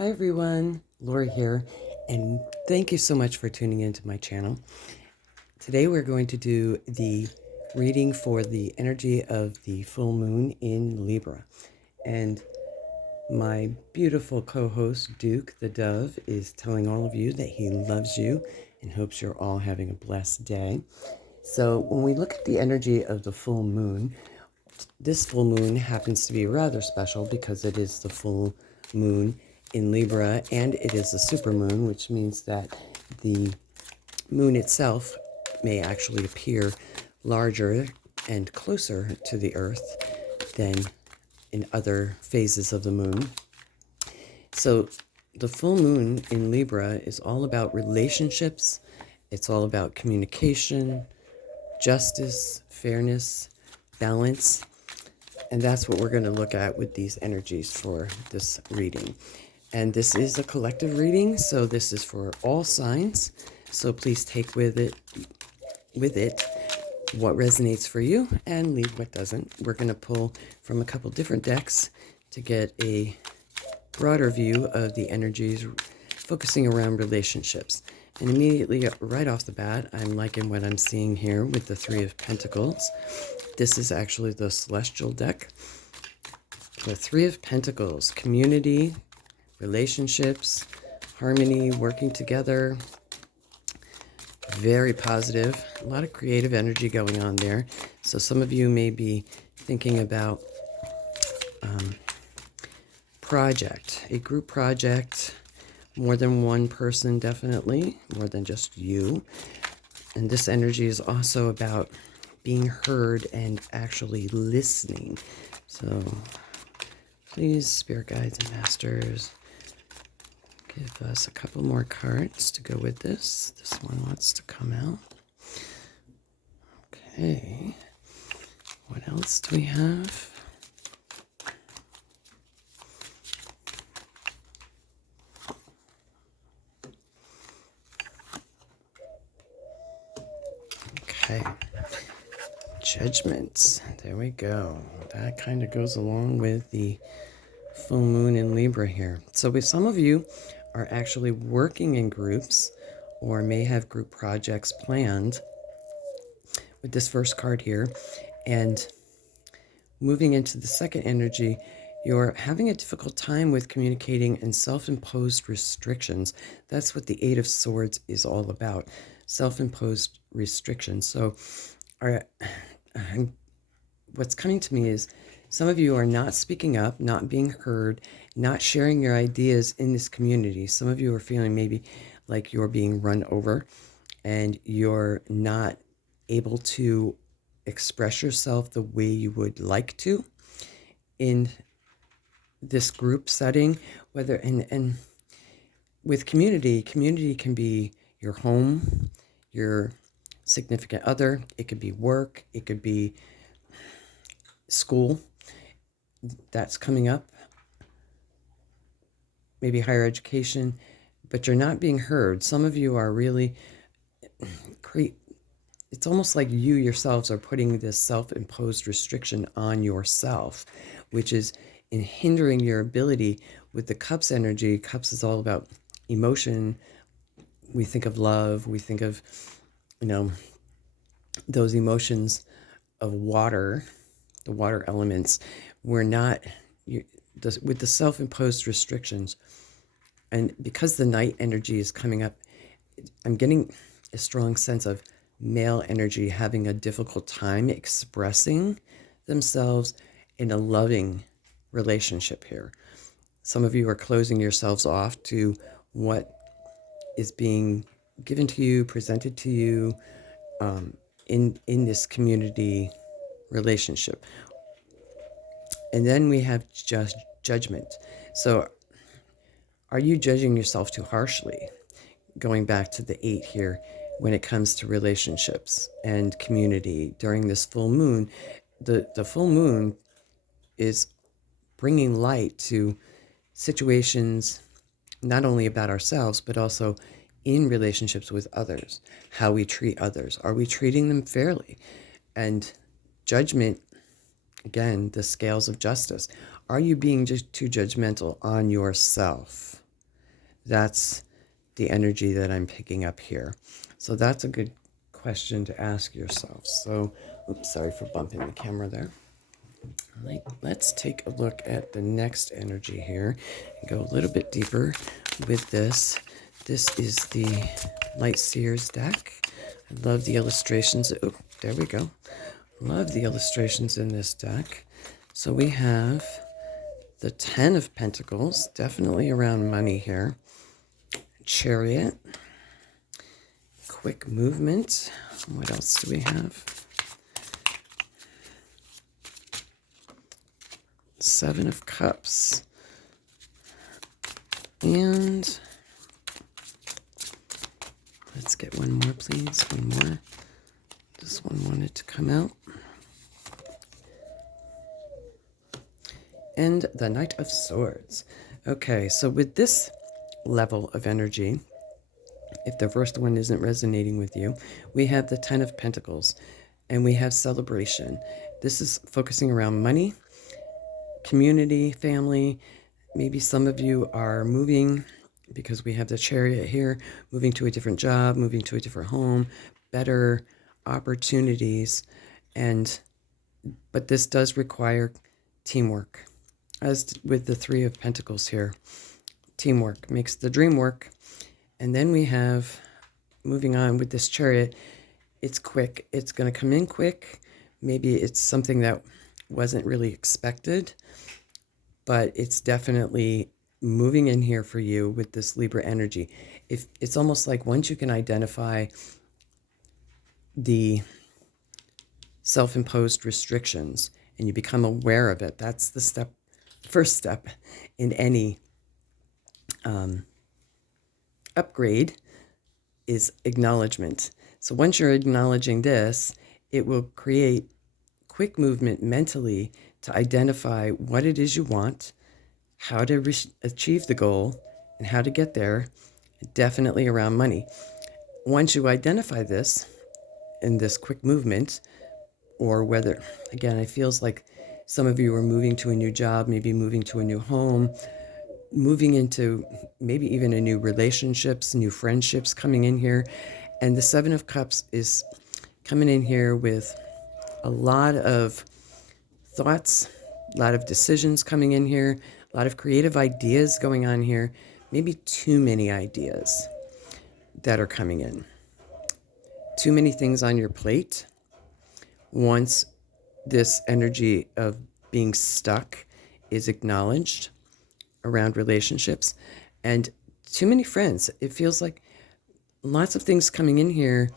Hi everyone, Laura here, and thank you so much for tuning into my channel. Today we're going to do the reading for the energy of the full moon in Libra. And my beautiful co-host, Duke the Dove, is telling all of you that he loves you and hopes you're all having a blessed day. So when we look at the energy of the full moon, this full moon happens to be rather special because it is the full moon in Libra and it is a super moon, which means that the moon itself may actually appear larger and closer to the earth than in other phases of the moon. So the full moon in Libra is all about relationships. It's all about communication, justice, fairness, balance. And that's what we're going to look at with these energies for this reading. And this is a collective reading, so this is for all signs. So please take with it what resonates for you and leave what doesn't. We're going to pull from a couple different decks to get a broader view of the energies focusing around relationships. And immediately, right off the bat, I'm liking what I'm seeing here with the Three of Pentacles. This is actually the Celestial deck. The Three of Pentacles, community, relationships, harmony, working together. Very positive. A lot of creative energy going on there. So some of you may be thinking about project, a group project, more than one person, definitely, more than just you. And this energy is also about being heard and actually listening. So please, spirit guides and masters, give us a couple more cards to go with this. This one wants to come out. Okay. What else do we have? Okay. Judgments. There we go. That kind of goes along with the full moon in Libra here. So if some of you are actually working in groups or may have group projects planned with this first card here, and moving into the second energy, you're having a difficult time with communicating and self-imposed restrictions. That's what the Eight of Swords is all about, self-imposed restrictions. So what's coming to me is some of you are not speaking up, not being heard, not sharing your ideas in this community. Some of you are feeling maybe like you're being run over and you're not able to express yourself the way you would like to in this group setting. Whether and with community can be your home, your significant other, it could be work, it could be school that's coming up, maybe higher education, but you're not being heard. Some of you are really it's almost like you yourselves are putting this self-imposed restriction on yourself, which is in hindering your ability with the Cups energy. Cups is all about emotion. We think of love. We think of, those emotions of water, the water elements. We're not, with the self-imposed restrictions, and because the night energy is coming up, I'm getting a strong sense of male energy having a difficult time expressing themselves in a loving relationship here. Some of you are closing yourselves off to what is being given to you, presented to you in this community relationship. And then we have just judgment. So are you judging yourself too harshly? Going back to the 8 here, when it comes to relationships and community during this full moon, the full moon is bringing light to situations, not only about ourselves, but also in relationships with others, how we treat others. Are we treating them fairly? And judgment, again, the scales of justice. Are you being just too judgmental on yourself? That's the energy that I'm picking up here. So that's a good question to ask yourself. So, oops, sorry for bumping the camera there. Let's take a look at the next energy here and go a little bit deeper with this. This is the Light Seers deck. I love the illustrations. Oh, there we go. Love the illustrations in this deck. So we have the 10 of Pentacles, definitely around money here. Chariot. Quick movement. What else do we have? 7 of Cups. And let's get one more, please. One more. This one wanted to come out. And the Knight of Swords. Okay, so with this level of energy, if the first one isn't resonating with you, we have the 10 of Pentacles and we have celebration. This is focusing around money, community, family. Maybe some of you are moving because we have the Chariot here, moving to a different job, moving to a different home, better opportunities. But this does require teamwork. As with the 3 of Pentacles here, teamwork makes the dream work. And then we have, moving on with this Chariot, it's quick. It's going to come in quick. Maybe it's something that wasn't really expected, but it's definitely moving in here for you with this Libra energy. If it's almost like once you can identify the self-imposed restrictions and you become aware of it, that's the first step in any upgrade, is acknowledgement. So once you're acknowledging this, it will create quick movement mentally to identify what it is you want, how to achieve the goal, and how to get there, definitely around money. Once you identify this in this quick movement, or whether, again, it feels like some of you are moving to a new job, maybe moving to a new home, moving into maybe even a new relationships, new friendships coming in here. And the 7 of Cups is coming in here with a lot of thoughts, a lot of decisions coming in here, a lot of creative ideas going on here, maybe too many ideas that are coming in. Too many things on your plate. Once this energy of being stuck is acknowledged around relationships, and too many friends. It feels like lots of things coming in here.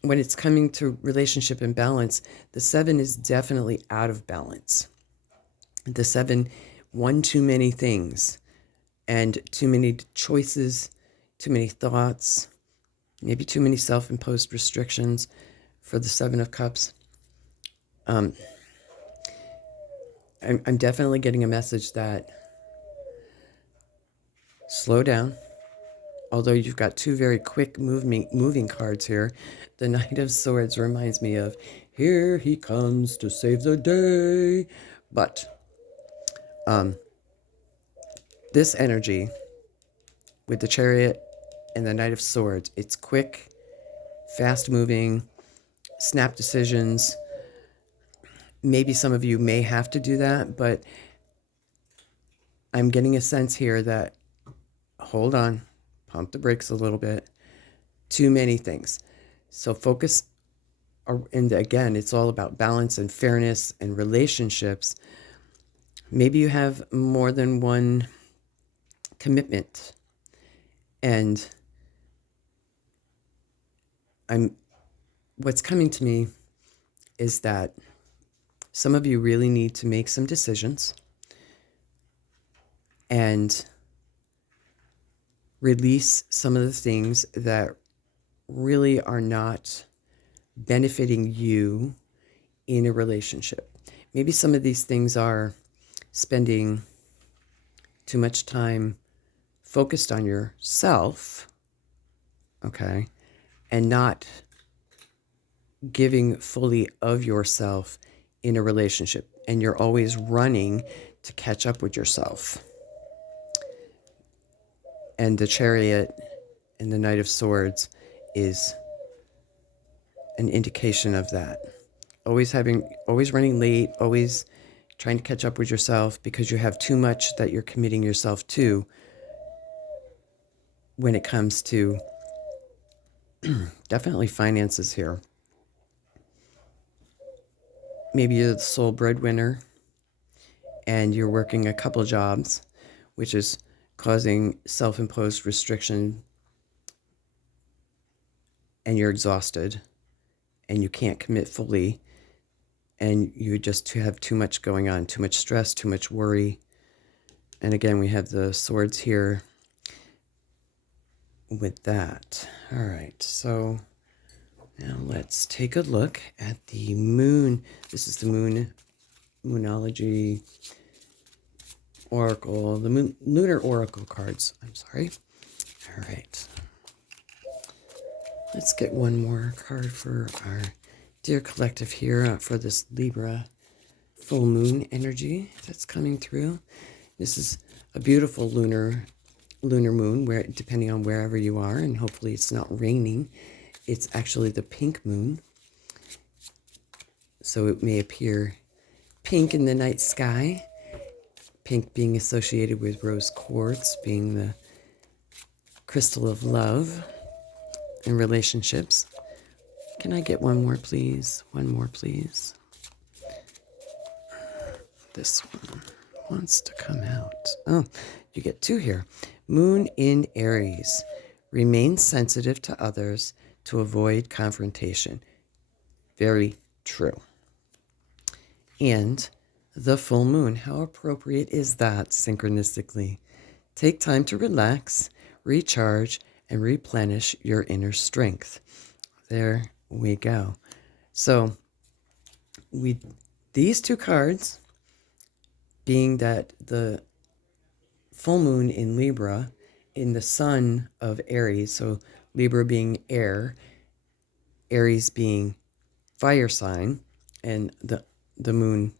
When it's coming to relationship and balance, the 7 is definitely out of balance. The 7, one too many things and too many choices, too many thoughts, maybe too many self-imposed restrictions for the 7 of Cups. I'm definitely getting a message that slow down. Although you've got 2 very quick moving cards here. The Knight of Swords reminds me of, here he comes to save the day. But this energy with the Chariot and the Knight of Swords, it's quick, fast moving, snap decisions. Maybe some of you may have to do that, but I'm getting a sense here that, hold on, pump the brakes a little bit. Too many things. So focus, and again, it's all about balance and fairness and relationships. Maybe you have more than one commitment, and what's coming to me is that some of you really need to make some decisions and release some of the things that really are not benefiting you in a relationship. Maybe some of these things are spending too much time focused on yourself, okay, and not giving fully of yourself in a relationship, and you're always running to catch up with yourself. And the Chariot and the Knight of Swords is an indication of that. Always running late, always trying to catch up with yourself because you have too much that you're committing yourself to when it comes to definitely finances here. Maybe you're the sole breadwinner and you're working a couple jobs, which is causing self-imposed restriction, and you're exhausted and you can't commit fully, and you just have too much going on, too much stress, too much worry. And again, we have the swords here with that. All right, so now let's take a look at the moon. This is the Moonology Oracle, the Lunar Oracle cards. I'm sorry. All right. Let's get one more card for our dear collective here for this Libra full moon energy that's coming through. This is a beautiful lunar moon, where depending on wherever you are, and hopefully it's not raining. It's actually the pink moon, so it may appear pink in the night sky. Pink being associated with rose quartz, being the crystal of love and relationships. Can I get one more, please? One more, please. This one wants to come out. Oh, you get two here. Moon in Aries. Remain sensitive to others to avoid confrontation. Very true. And the full moon. How appropriate is that synchronistically? Take time to relax, recharge, and replenish your inner strength. There we go. So these two cards, being that the full moon in Libra, in the sun of Aries, so Libra being air, Aries being fire sign, and the moon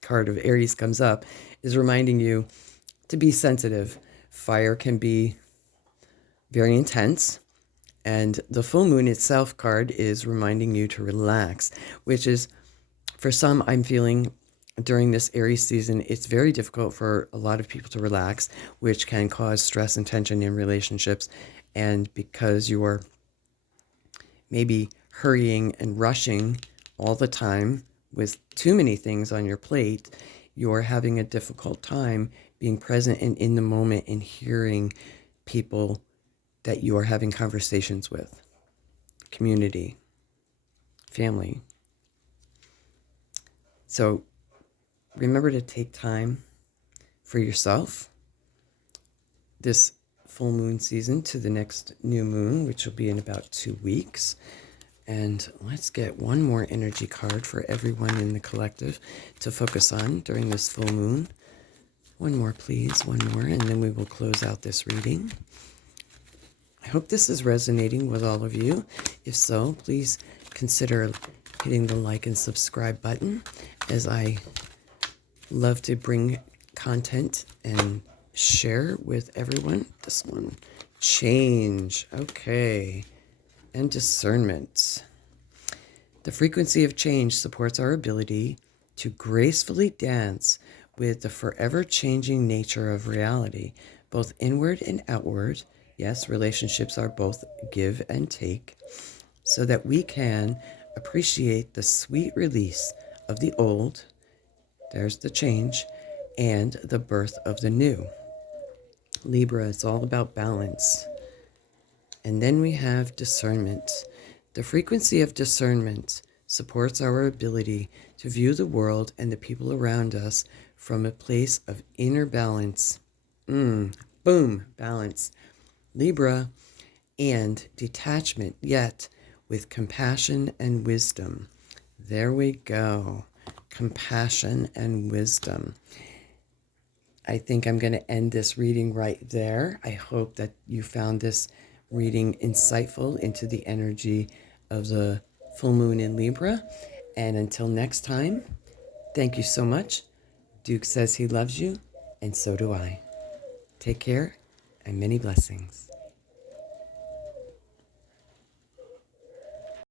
card of Aries comes up, is reminding you to be sensitive. Fire can be very intense, and the full moon itself card is reminding you to relax, which is, for some, I'm feeling during this Aries season, it's very difficult for a lot of people to relax, which can cause stress and tension in relationships. And because you are maybe hurrying and rushing all the time with too many things on your plate, you're having a difficult time being present and in the moment and hearing people that you are having conversations with, community, family. So remember to take time for yourself this full moon season to the next new moon, which will be in about 2 weeks. And let's get one more energy card for everyone in the collective to focus on during this full moon. One more, please. One more, and then we will close out this reading. I hope this is resonating with all of you. If so, please consider hitting the like and subscribe button, as I love to bring content and share with everyone. This one, change. Okay. And discernment. The frequency of change supports our ability to gracefully dance with the forever changing nature of reality, both inward and outward. Yes, relationships are both give and take, so that we can appreciate the sweet release of the old, there's the change, and the birth of the new. Libra, it's all about balance. And then we have discernment. The frequency of discernment supports our ability to view the world and the people around us from a place of inner balance. Boom, balance. Libra, and detachment, yet with compassion and wisdom. There we go. Compassion and wisdom. I think I'm going to end this reading right there. I hope that you found this reading insightful into the energy of the full moon in Libra. And until next time, thank you so much. Duke says he loves you, and so do I. Take care, and many blessings.